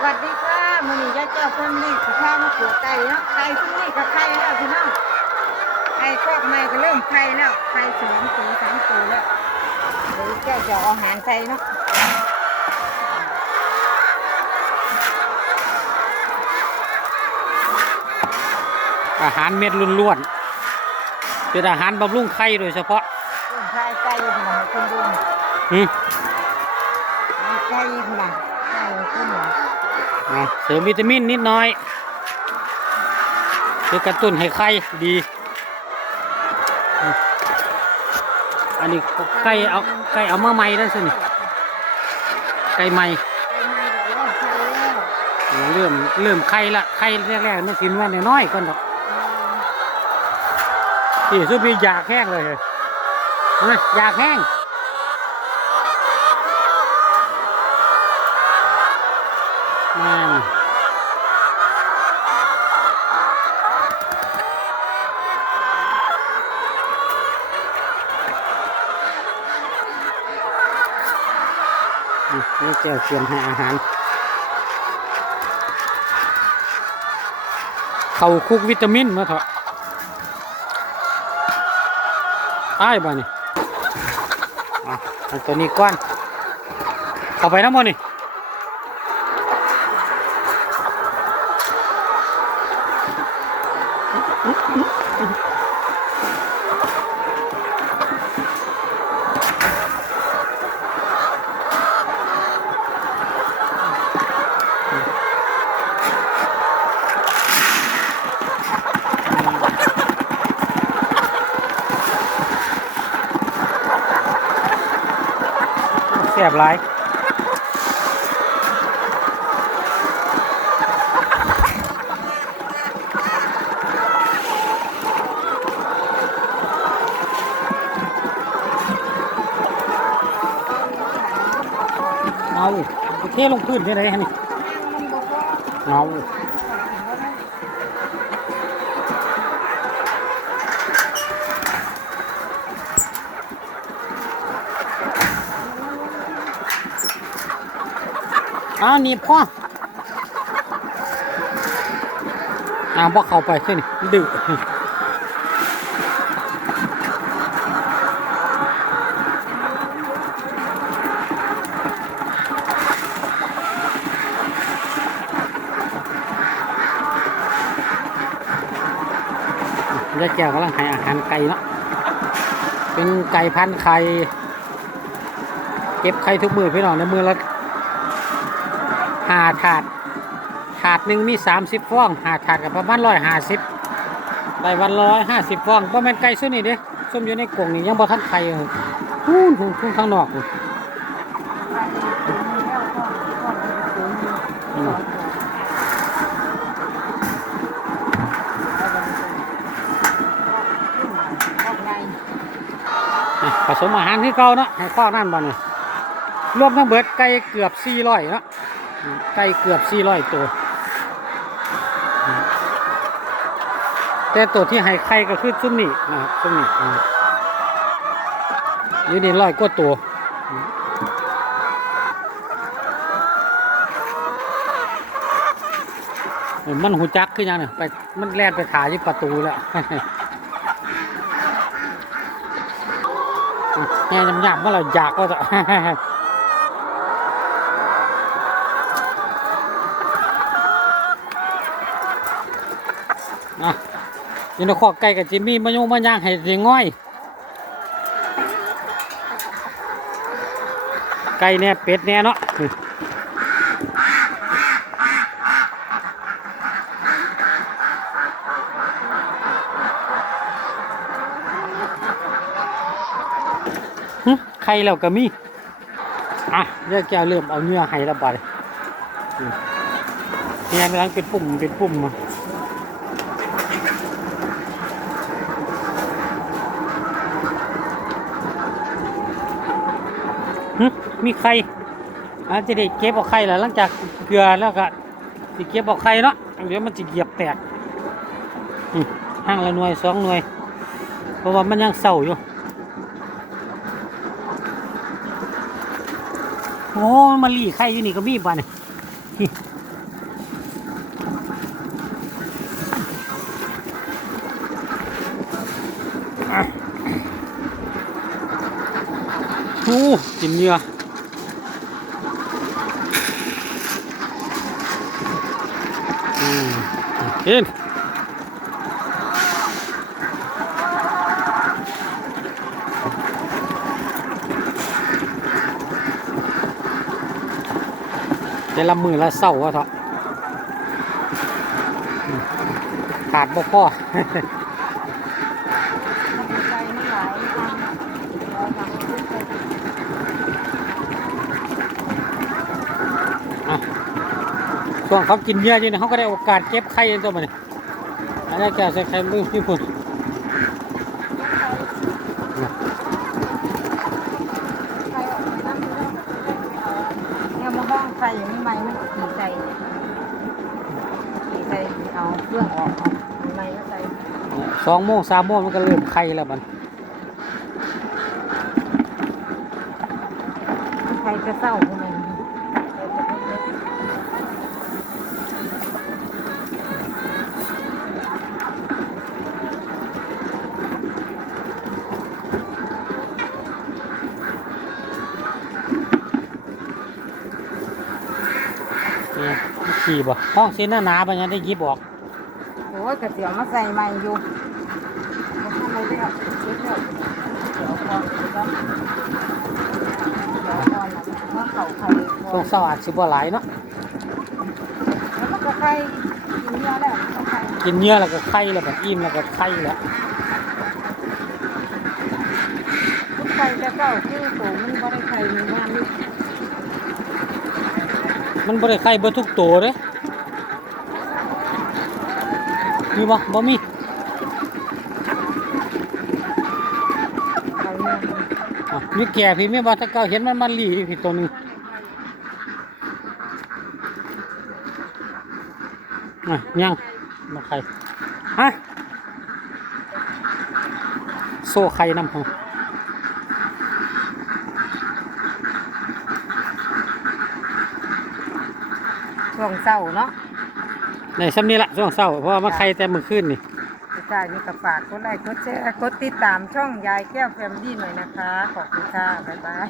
สวัสดีค่ะมื้อนี้ยายเจ้าเพิ่นนี่สิพามาปลูกไก่เนาะไก่ที่นี่ก็ไข่แล้วพี่น้องไก่คอกใหม่ก็เริ่มไข่แล้วไข่สองตัวสามตัวแล้วเดี๋ยวแก้วจะเอาอาหารใส่เนาะอาหารเม็ดล้วนๆเป็นอาหารบำรุงไข่โดยเฉพาะเริ่มไข่ไก่อยู่พี่น้องให้คนดูอืมไก่พี่น้องไก่คนหนึ่งอะ เสริมวิตามินนิดหน่อยคือกระตุ้นให้ไข่ดี อันนี้ไก่เอาไก่เอามาใหม่ได้สินี่ไก่ใหม่ไก่ใหม่เริ่มเริ่มไข่ละไข่แรกๆมันกินไว้น้อยๆก่อนดอกนี่สุดมีอยากแห้งเลยเฮ้ยเฮ้ยอยากแห้งแม่ นนี่แก้วเตรียมห้อาหาร เขาคุกวิตามินมาเถอะตายบ่นี่อะตัวนี้ก้อน เข้าไปน้ำมันนี่ แสบหลาย เอาเทลงพื้นได้ไหนฮะนี่เอาเอาหนีบพ่ออ่าวบ่เข้าไปขึ้นดื้อ ยายแก้วกำลังให้อาหารไก่เนาะเป็นไก่พันธ์ไข่เก็บไข่ทุกมือพี่น้องในมือละหาถาด ถาดหนึ่งมีสามสิบฟองหาถาดกับประมาณร้อยห้าสิบได้วันร้อยห้าสิบฟองบ่แม่นไก่ซุนี่เด้ซุ่มอยู่ในกรงนี่ยังบ่ทันไข่เลยพูนพูนพูนข้างนอกพู้นอืมอะ ผสมอาหารที่เก่าเนาะให้ข้อนั่นบ่เนี่ยรวมทั้งเบิดไก่เกือบสี่ร้อยเนาะไก่เกือบสี่ร้อยตัว แต่ตัวที่ให้ไข่ก็คือซุ่มนี่นะครับซุ่มนี่อยู่นี่ร้อยกว่าตัวมันหูจักขึ้นยังเนี่ยไปมันแล่นไปถ่ายที่ประตูแล้ว แง่ยำยำเมื่อเราอยากก็จะนะยินดีขอไก่กับจิมมี่มาโยงมาย่างให้เรียงง่อย ไก่เนี่ยเป็ดเนี่ยเนาะ ไข่แล้วก็มี อะเรียกแกวเริ่มเอาเนื้อให้ระบาดเนี่ยกำลังเป็นปุ่มเป็นปุ่มมีไข่อาจจะได้เก็บเอาไข่แล้วหลังจากเกลือแล้วก็สิเก็บเอาไข่เนาะเดี๋ยวมันจะเหยียบแตกห้างละหน่วยสองหน่วย เพราะว่ามันยังเศร้าอยู่ โอ้มาลีไข่อยู่นี่ก็มีบ้านนี่โอ้กินเนื้ออืมน เดี๋ยวละมือละเศร้าวะเถอะขาดบ่พอใจไม่ไหวเราทำทุกคนอะช่วงเขากินเยอะอยู่เนี่ยเขาก็ได้โอกาสเก็บไข่ตัวมันอันนี้แกใส่ไข่มือพี่พุ่น ใครออกมานั่งดูเนี่ยมาบ้องใครอย่างนี้ไหมมันขี่ใจขี่ ใจเอาเครื่องออกเอาไม่ก็ใจสองโมงสามโมงมันก็เริ่มไข่แล้วมันใครจะเศร้า นนี่ขี่บ่ห้องเส้นหนาๆไปยังได้ยิบออกโอ้ยกระเสียวมาใส่ใหม่อยู่มาทำอะไรเนี่ยเดี๋ยวก่อนตรงเสาอาจสิบ่หลายเนาะแล้วมันก็ไข่กินเยอแล้วกินเนื้อแล้วก็ไข่แล้วก็อิ่มแล้วก็ไข่แล้วไข่จะเก้าคือสูงมันก็ได้ไข่มีงามนี่ มันบ่ได้ไข่เบิดทุกตัวเด้มีบ่บ่มีไข่เนี่ยอะมีแก่พี่มีบ่ถ้าเก่าเห็นมันมันหลีพี่ตัวหนึงอะยังมาไข่ฮะโซ่ไข่น้ำของ ช่วงเศร้าเนาะในซ้ำนี้ละช่วงเช้าเพราะว่ามาไข่แต่มื้อคืนนี่สุดท้ายนี่ก็ฝากกดไลค์กดแชร์กดติดตามช่องยายแก้วแฟมลี่หน่อยนะคะ ขอบคุณค่ะ บ๊ายบาย